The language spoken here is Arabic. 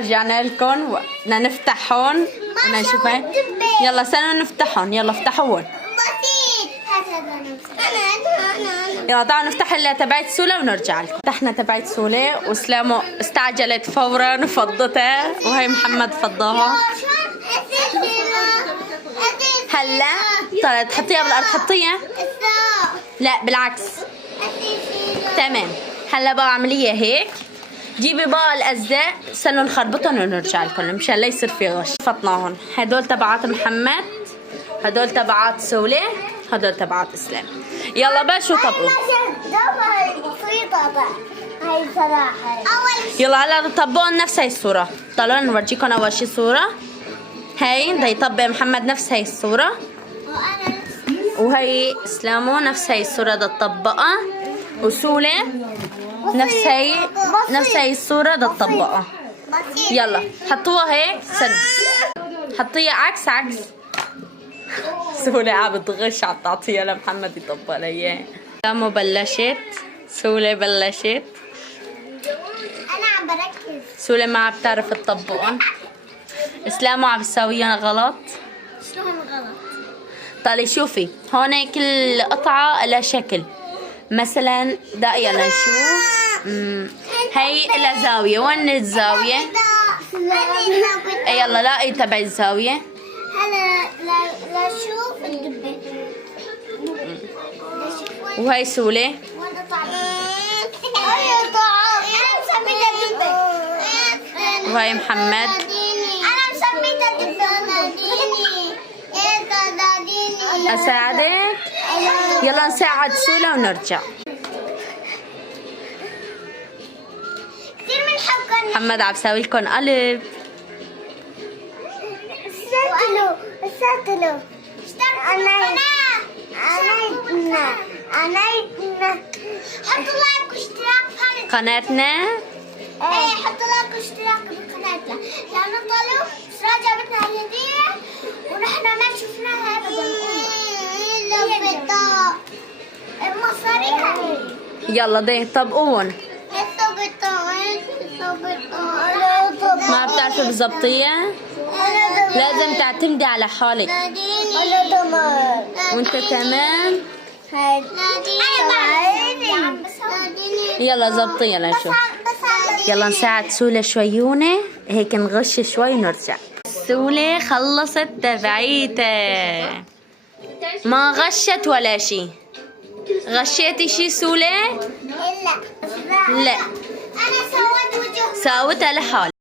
رجعنا لكم وبدنا نفتح هون بدنا نشوف هين. يلا استنوا نفتحهم. يلا افتحوهم. يلا تعالوا نفتح اللي تبعت سولة ونرجع لكم. فتحنا تبعت سولة وسلامو استعجلت فورا وفضتها وهي محمد فضاها. هلا طلعت تحطيها بالارض. حطيها. لا بالعكس. تمام. هلا بقى اعمليها هيك. جيبي بقى الأجزاء استنوا نخربطهم ونرجع لكم مشان لا يصير في غش. فطناهم. هدول تبعات محمد، هدول تبعات سولة، هدول تبعات اسلام. يلا بقى شو طبقوا. هاي صراحة يلا هلا طبقوا نفس هاي الصورة. طلعوا نورجيكم أول شي صورة. هاي بده يطبق محمد نفس هاي الصورة. وهي اسلامو نفس هاي الصورة بدها تطبقها. وسولة نفس هاي الصورة بدها تطبقها. يلا حطوها هيك. حطيها عكس. سولة عم بتغش عم تعطيها لمحمد يطبق لها اياه. اسلامو بلشت. سولة بلشت. أنا عم بركز. سولة ما عم بتعرف تطبقهم. اسلامو عم بتساويهم غلط. شلون غلط؟ طالي شوفي هون كل قطعة لها شكل. مثلا دقيقة لنشوف. هي لها زاوية. وين الزاوية؟ يلا لاقي تبع الزاوية. هلا لا شوف الدبة. وهي سولة. وانا طعم. انا طعم. انا مسميتها الدبة. وهي محمد. انا مسميتها الدبة. ناديني. اساعدك؟ يلا نساعد سولة ونرجع. كثير بنحبكم. محمد عم بساوي لكم قلب. استقلوا أنا حطوا لايك واشتراك في قناتنا. ايه حطوا لايك واشتراك بقناتنا لأنه طلعوا سراج جابتنا هدية ونحن ما شفناها أبدا. المصاريها يلا دي طبقون. ما بتعرفي بالضبطية؟ لازم تعتمدي على حالك. وانت كمان. يلا زبطي. يلا نشوف. يلا نساعد سولة شويونة هيك نغش شوي ونرجع. سولة خلصت تبعيتها. ما غشت ولا شي. غشيتي شي سولة؟ لا لا أنا سويت وجه ساوتها لحال.